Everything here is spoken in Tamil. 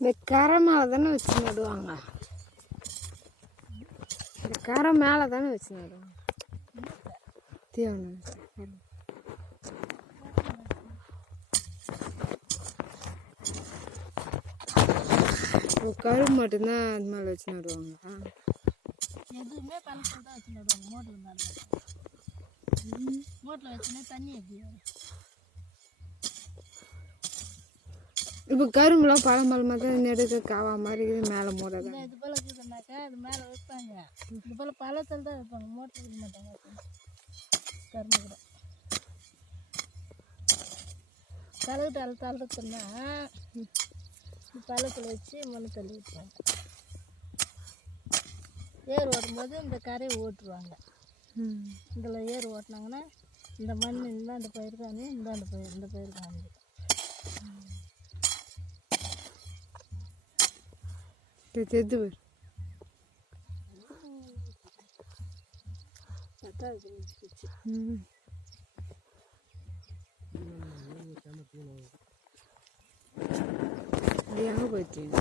இந்த கரை மேலே தானே வச்சு நடுவாங்க. இந்த கரை மேலே தானே வச்சு நடுவாங்க. தீவனம் இப்போ கரும்பு மட்டும்தான் அது மேலே வச்சு நடுவாங்க. எதுவுமே பழத்தில் தான் வச்சு நடுவாங்க. மோட்டில் இருந்தாலும். மோட்டில் வச்சுன்னா தண்ணி எப்படி இப்போ கரும்புலாம் பழம் பழமாக தான் நெடுக்க காவா மாதிரி இருக்குது மேலே மூட தான் இது போல் இருக்குதுனாக்கா அது மேலே வைப்பாங்க. இது போல் பழத்தில் தான் வைப்பாங்க. மோட்டர் வைக்க மாட்டாங்க. கரும்பு கூட. கலக்கிட்டு அழுத்த அழுத்துனா பழத்தில் வச்சு மண்ணு தள்ளி வைப்பாங்க. ஏர் ஓடும்போது இந்த கரையை ஓட்டுருவாங்க இதில் ஏர் ஓட்டினாங்கன்னா இந்த மண் இந்த அந்த பயிர் காணி இந்த அந்த பயிர் இந்த பயிர் காணி. Ötedi mi? Hmm. Ya bu değil.